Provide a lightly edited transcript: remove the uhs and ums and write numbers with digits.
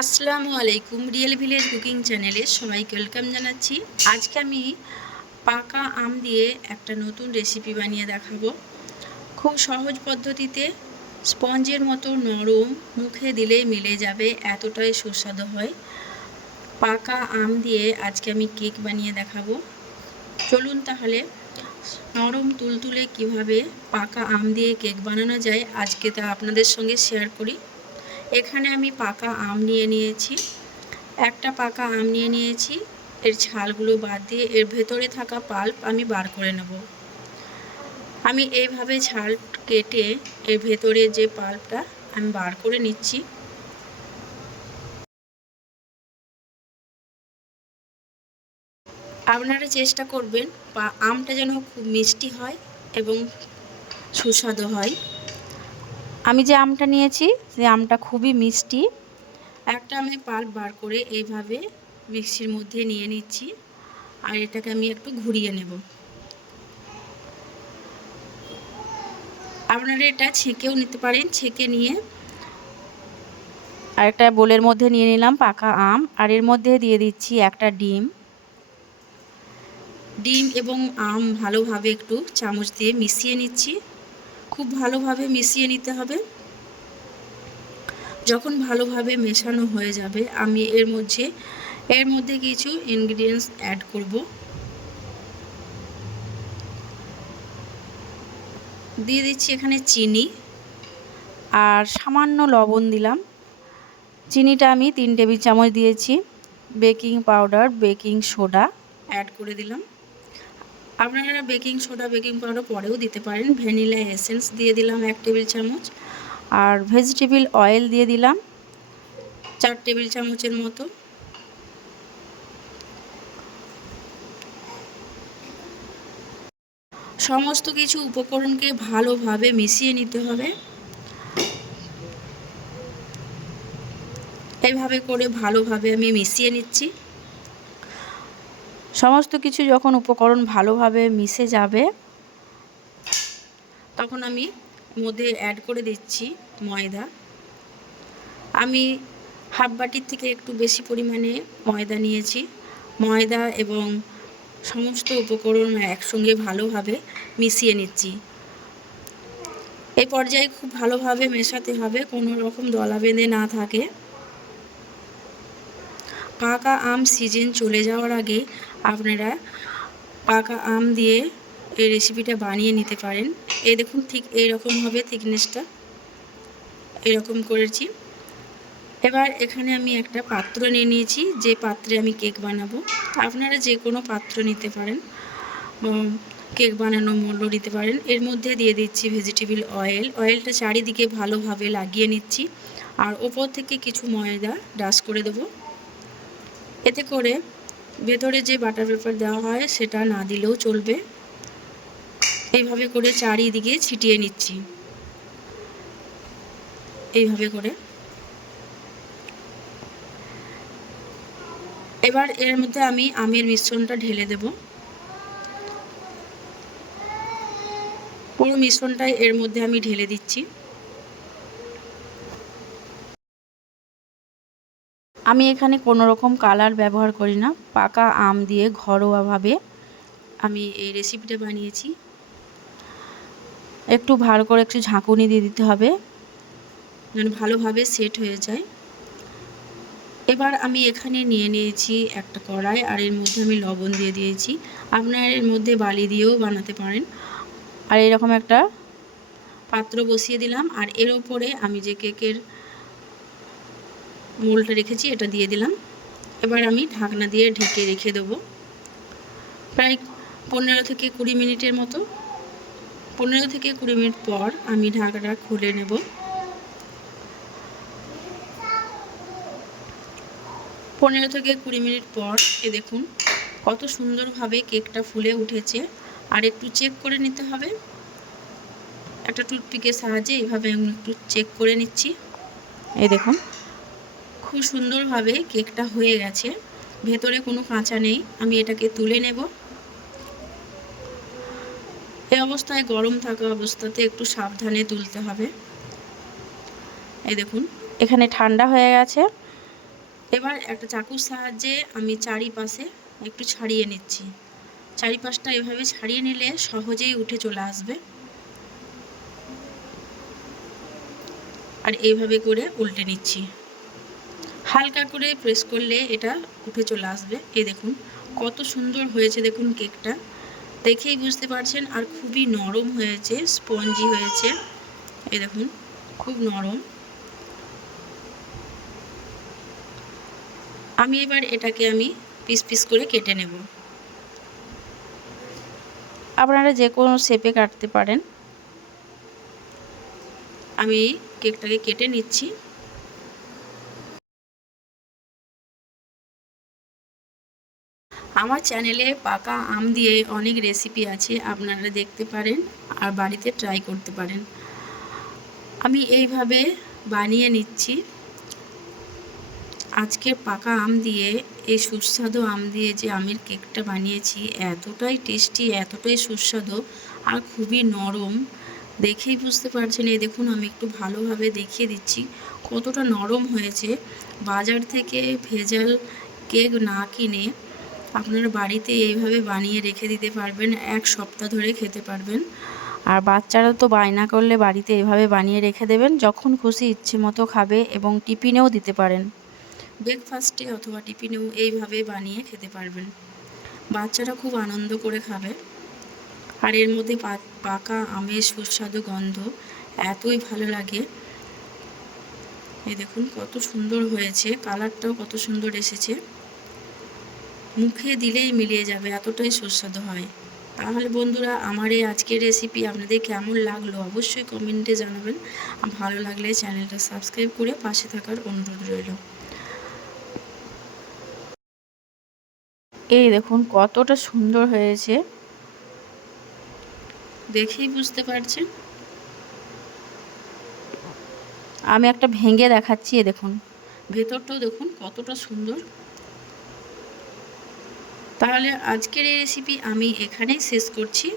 আসসালামু আলাইকুম। Real village cooking চ্যানেলে সবাইকে ওয়েলকাম জানাচ্ছি। আজকে আমি পাকা আম দিয়ে একটা নতুন রেসিপি বানিয়ে দেখাবো। খুব সহজ পদ্ধতিতে, স্পঞ্জের মতো নরম, মুখে দিলেই মিলে যাবে, এতটাই সুস্বাদু হয়। পাকা আম দিয়ে আজকে আমি কেক বানিয়ে দেখাবো। চলুন তাহলে নরম তুলতুলে কিভাবে পাকা আম দিয়ে কেক বানানো যায় আজকে তা আপনাদের সঙ্গে শেয়ার করি। এখানে আমি পাকা আম নিয়ে নিয়েছি, একটা পাকা আম নিয়ে নিয়েছি। এর ছালগুলো বাদ দিয়ে এর ভেতরে থাকা পাল্প আমি বার করে নেব। আমি এইভাবে ছাল কেটে এর ভেতরে যে পাল্পটা আমি বার করে নিচ্ছি। আপনারা চেষ্টা করবেন আমটা যেন খুব মিষ্টি হয় এবং সুস্বাদু হয়। আমি যে আমটা নিয়েছি সে আমটা খুবই মিষ্টি। একটা আমি পাল্প বার করে এইভাবে মিক্সির মধ্যে নিয়ে নিচ্ছি, আর এটাকে আমি একটু ঘুরিয়ে নেব। আপনারা এটা ছেঁকেও নিতে পারেন। ছেঁকে নিয়ে আরেকটা বোলের মধ্যে নিয়ে নিলাম পাকা আম, আর এর মধ্যে দিয়ে দিচ্ছি একটা ডিম এবং আম ভালোভাবে একটু চামচ দিয়ে মিশিয়ে নিচ্ছি। খুব ভালোভাবে মিশিয়ে নিতে হবে। যখন ভালোভাবে মেশানো হয়ে যাবে আমি এর মধ্যে কিছু ইনগ্রিডিয়েন্টস অ্যাড করব। দিয়ে দিচ্ছি এখানে চিনি, আর সামান্য লবণ দিলাম। চিনিটা আমি 3 টেবিল চামচ দিয়েছি। Baking powder, baking soda add করে দিলাম। আপনারা বেকিং সোডা, বেকিং পাউডার পরেও দিতে পারেন। ভ্যানিলা এসেন্স দিয়ে দিলাম 1 টেবিল চামচ, আর ভেজিটেবল অয়েল দিয়ে দিলাম 4 টেবিল চামচের মতো। সমস্ত কিছু উপকরণকে ভালোভাবে মিশিয়ে নিতে হবে। এইভাবে করে ভালোভাবে আমি মিশিয়ে নিচ্ছি। সমস্ত কিছু যখন উপকরণ ভালোভাবে মিশে যাবে তখন আমি মধ্যে অ্যাড করে দিচ্ছি ময়দা। আমি হাফ বাটির থেকে একটু বেশি পরিমাণে ময়দা নিয়েছি। ময়দা এবং সমস্ত উপকরণ একসঙ্গে ভালোভাবে মিশিয়ে নিচ্ছি। এই পর্যায়ে খুব ভালোভাবে মেশাতে হবে, কোনো রকম দলা বেঁধে না থাকে। পাকা আম সিজন চলে যাওয়ার আগে আপনারা পাকা আম দিয়ে এই রেসিপিটা বানিয়ে নিতে পারেন। এই দেখুন, ঠিক এইরকম হবে থিকনেসটা, এরকম করেছি। এবার এখানে আমি একটা পাত্র নিয়ে নিয়েছি, যে পাত্রে আমি কেক বানাবো। আপনারা যে কোনো পাত্র নিতে পারেন, কেক বানানো মোল্ড নিতে পারেন। এর মধ্যে দিয়ে দিচ্ছি ভেজিটেবল অয়েল। অয়েলটা চারিদিকে ভালোভাবে লাগিয়ে নিচ্ছি, আর ওপর থেকে কিছু ময়দা ডাস্ট করে দেবো। এতে করে ভেতরে যে বাটার পেপার দেওয়া হয় সেটা না দিলেও চলবে। এইভাবে করে চারিদিকে ছিটিয়ে নিচ্ছি, এইভাবে করে। এবার এর মধ্যে আমি আমের মিশ্রণটা ঢেলে দেব। পুরো মিশ্রণটাই এর মধ্যে আমি ঢেলে দিচ্ছি। আমি এখানে কোনো রকম কালার ব্যবহার করি না। পাকা আম দিয়ে ঘরোয়াভাবে আমি এই রেসিপিটা বানিয়েছি। একটু ভালো করে একটু ঝাঁকুনি দিয়ে দিতে হবে যেন ভালোভাবে সেট হয়ে যায়। এবার আমি এখানে নিয়ে নিয়েছি একটা কড়াই, আর এর মধ্যে আমি লবণ দিয়ে দিয়েছি। আপনারা এর মধ্যে বালি দিয়েও বানাতে পারেন। আর এরকম একটা পাত্র বসিয়ে দিলাম, আর এর ওপরে আমি যে কেকের মোলটা রেখেছি এটা দিয়ে দিলাম। এবার আমি ঢাকনা দিয়ে ঢেকে রেখে দেবো প্রায় 15 থেকে 20 মিনিটের মতো। 15 থেকে 20 মিনিট পর আমি ঢাকাটা খুলে নেব। পনেরো থেকে 20 মিনিট পর এ দেখুন কত সুন্দরভাবে কেকটা ফুলে উঠেছে। আর একটু চেক করে নিতে হবে, একটা টুথপিকের সাহায্যে এইভাবে আমি একটু চেক করে নিচ্ছি। এই দেখুন খুব সুন্দরভাবে কেকটা হয়ে গেছে, ভেতরে কোনো কাঁচা নেই। আমি এটাকে তুলে নেব। এই অবস্থায়, গরম থাকা অবস্থাতে একটু সাবধানে তুলতে হবে। এই দেখুন এখানে ঠান্ডা হয়ে গেছে। এবার একটা চাকুর সাহায্যে আমি চারিপাশে একটু ছাড়িয়ে নিচ্ছি। চারিপাশটা এভাবে ছাড়িয়ে নিলে সহজেই উঠে চলে আসবে। আর এইভাবে করে উল্টে নিচ্ছি, হালকা করে প্রেস করলে এটা উঠে চলে আসবে। এই দেখুন কত সুন্দর হয়েছে, দেখুন কেকটা দেখেই বুঝতে পারছেন। আর খুবই নরম হয়েছে, স্পঞ্জি হয়েছে, এই দেখুন খুব নরম। আমি এবার এটাকে পিস পিস করে কেটে নেব। আপনারা যে কোনো শেপে কাটতে পারেন। আমি কেকটাকে কেটে নিচ্ছি। আমার চ্যানেলে পাকা আম দিয়ে অনেক রেসিপি আছে, আপনারা দেখতে পারেন আর বাড়িতে ট্রাই করতে পারেন। আমি এইভাবে বানিয়ে নিচ্ছি। আজকে পাকা আম দিয়ে, এই সুস্বাদু আম দিয়ে যে আমের কেকটা বানিয়েছি, এতটাই টেস্টি, এতটাই সুস্বাদু আর খুবই নরম, দেখেই বুঝতে পারছেন। এই দেখুন আমি একটু ভালোভাবে দেখিয়ে দিচ্ছি কতটা নরম হয়েছে। বাজার থেকে ভেজাল কেক না কিনে আপনারা বাড়িতে এইভাবে বানিয়ে রেখে দিতে পারবেন, 1 সপ্তাহ ধরে খেতে পারবেন। আর বাচ্চারা তো বায়না করলে বাড়িতে এভাবে বানিয়ে রেখে দেবেন, যখন খুশি ইচ্ছে মতো খাবে এবং টিফিনেও দিতে পারেন। ব্রেকফাস্টে অথবা টিফিনেও এইভাবে বানিয়ে খেতে পারবেন, বাচ্চারা খুব আনন্দ করে খাবে। আর এর মধ্যে পাকা আমের সুস্বাদু গন্ধ এতই ভালো লাগে। এই দেখুন কত সুন্দর হয়েছে, কালারটাও কত সুন্দর এসেছে, মুখে দিলেই মিলিয়ে যাবে, এতটাই সুস্বাদু হয়। তাহলে বন্ধুরা, আমার এই আজকের রেসিপি আপনাদের কেমন লাগলো অবশ্যই কমেন্টে জানাবেন। ভালো লাগলে চ্যানেলটা সাবস্ক্রাইব করে পাশে থাকার অনুরোধ রইল। এই দেখুন কতটা সুন্দর হয়েছে, দেখেই বুঝতে পারছেন। আমি একটা ভেঙে দেখাচ্ছি, এ দেখুন ভেতরটাও দেখুন কতটা সুন্দর। তাহলে আজকের এই রেসিপি আমি এখানেই শেষ করছি।